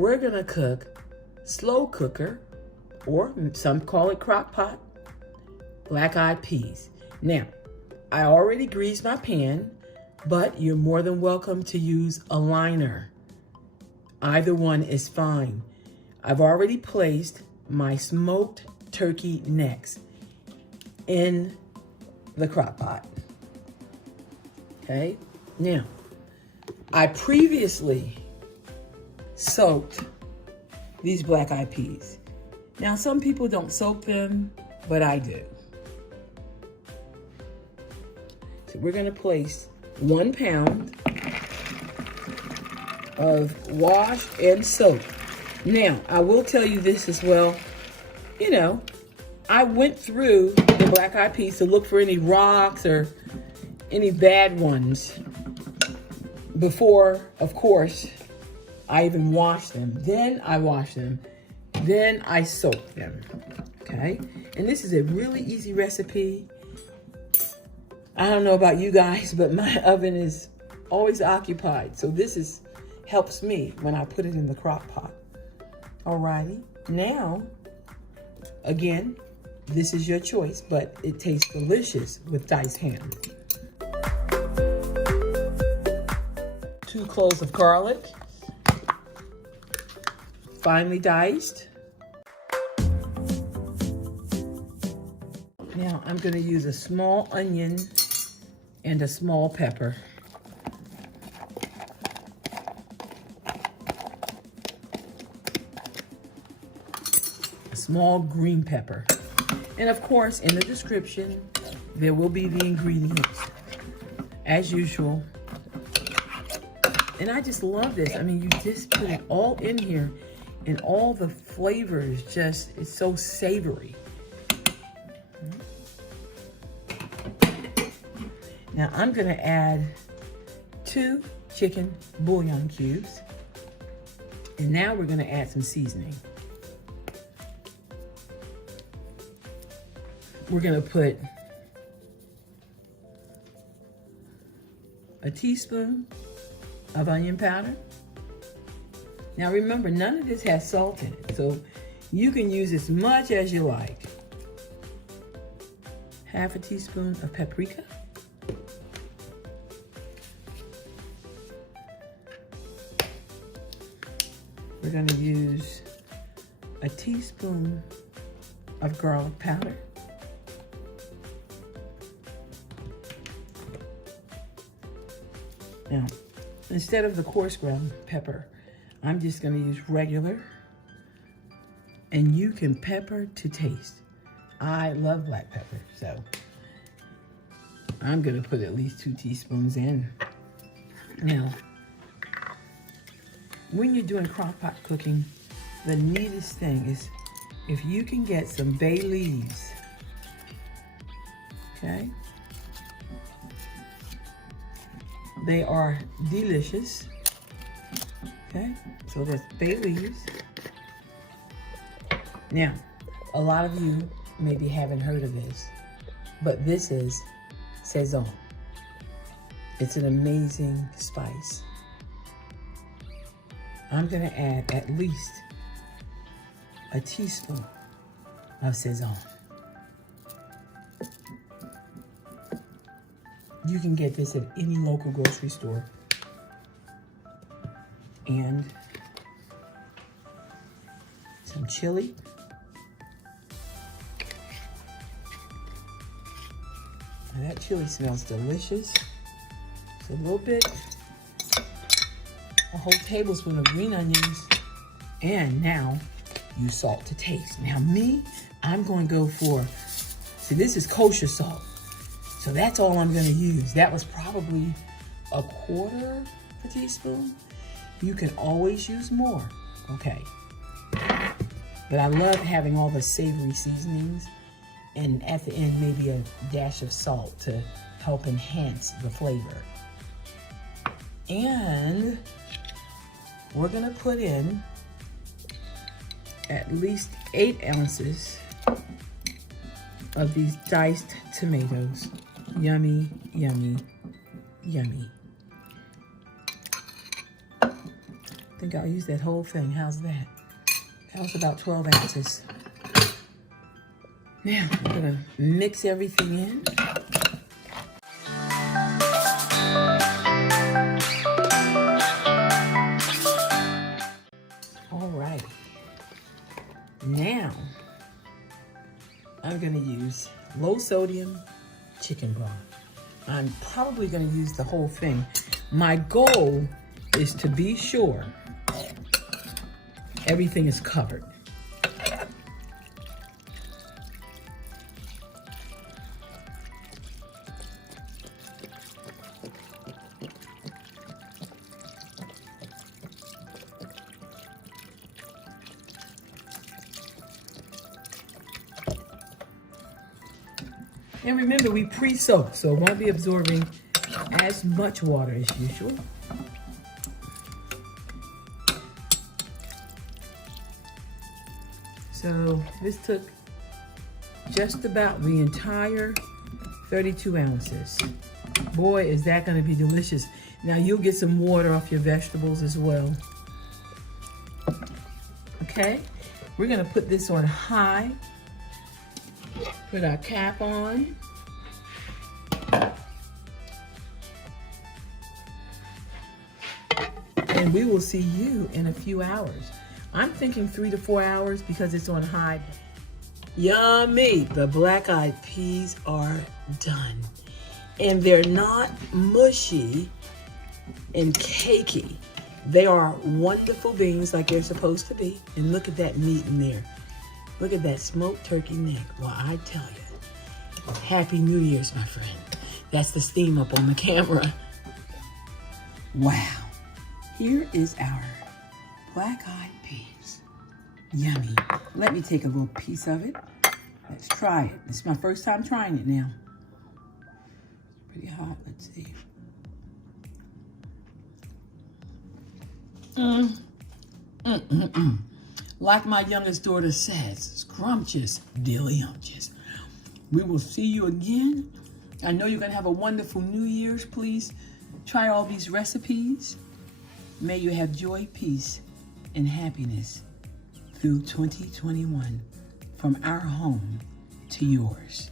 we're gonna cook slow cooker, or some call it crock pot, black-eyed peas. Now, I already greased my pan, but you're more than welcome to use a liner. Either one is fine. I've already placed my smoked turkey necks in the crock pot. Okay, now, I previously soaked these black-eyed peas. Now, some people don't soak them, but I do. So we're gonna place 1 pound of washed and soaked. Now, I will tell you this as well. You know, I went through the black-eyed peas to look for any rocks or any bad ones before, of course, I even washed them. Then I washed them. Then I soaked them, okay? And this is a really easy recipe. I don't know about you guys, but my oven is always occupied. So this helps me when I put it in the crock pot. Alrighty, now, again, this is your choice, but it tastes delicious with diced ham. 2 cloves of garlic, finely diced. Now I'm going to use a small onion and a small pepper. A small green pepper. And of course, in the description, there will be the ingredients as usual. And I just love this. I mean, you just put it all in here and all the flavors just, it's so savory. Now I'm gonna add 2 chicken bouillon cubes. And now we're gonna add some seasoning. We're gonna put a teaspoon of onion powder. Now remember, none of this has salt in it, so you can use as much as you like. Half a teaspoon of paprika. We're gonna use a teaspoon of garlic powder. Now, instead of the coarse ground pepper, I'm just gonna use regular, and you can pepper to taste. I love black pepper, so I'm gonna put at least 2 teaspoons in. Now, when you're doing crock pot cooking, the neatest thing is if you can get some bay leaves, okay? They are delicious, okay? So that's bay leaves. Now, a lot of you maybe haven't heard of this, but this is sazon. It's an amazing spice. I'm gonna add at least a teaspoon of sazon. You can get this at any local grocery store. And some chili. Now that chili smells delicious. So a little bit, a whole tablespoon of green onions. And now you salt to taste. Now me, I'm going to go for, see, this is kosher salt. So that's all I'm gonna use. That was probably a 1/4 teaspoon. You can always use more, okay? But I love having all the savory seasonings, and at the end, maybe a dash of salt to help enhance the flavor. And we're gonna put in at least 8 ounces of these diced tomatoes. Yummy, yummy, yummy. think I'll use that whole thing. How's that? That was about 12 ounces. Now, I'm gonna mix everything in. All right. Now, I'm gonna use low sodium chicken broth. I'm probably gonna use the whole thing. My goal is to be sure everything is covered. And remember, we pre-soak, so it won't be absorbing as much water as usual. So this took just about the entire 32 ounces. Boy, is that gonna be delicious. Now you'll get some water off your vegetables as well. Okay, we're gonna put this on high. Put our cap on. And we will see you in a few hours. I'm thinking 3 to 4 hours because it's on high. Yummy! The black-eyed peas are done. And they're not mushy and cakey. They are wonderful beans like they're supposed to be. And look at that meat in there. Look at that smoked turkey neck. Well, I tell you, Happy New Year's, my friend. That's the steam up on the camera. Wow. Here is our black-eyed peas. Yummy. Let me take a little piece of it. Let's try it. This is my first time trying it now. Pretty hot. Let's see. Like my youngest daughter says, scrumptious, delicious. We will see you again. I know you're going to have a wonderful New Year's. Please try all these recipes. May you have joy, peace, and happiness through 2021 from our home to yours.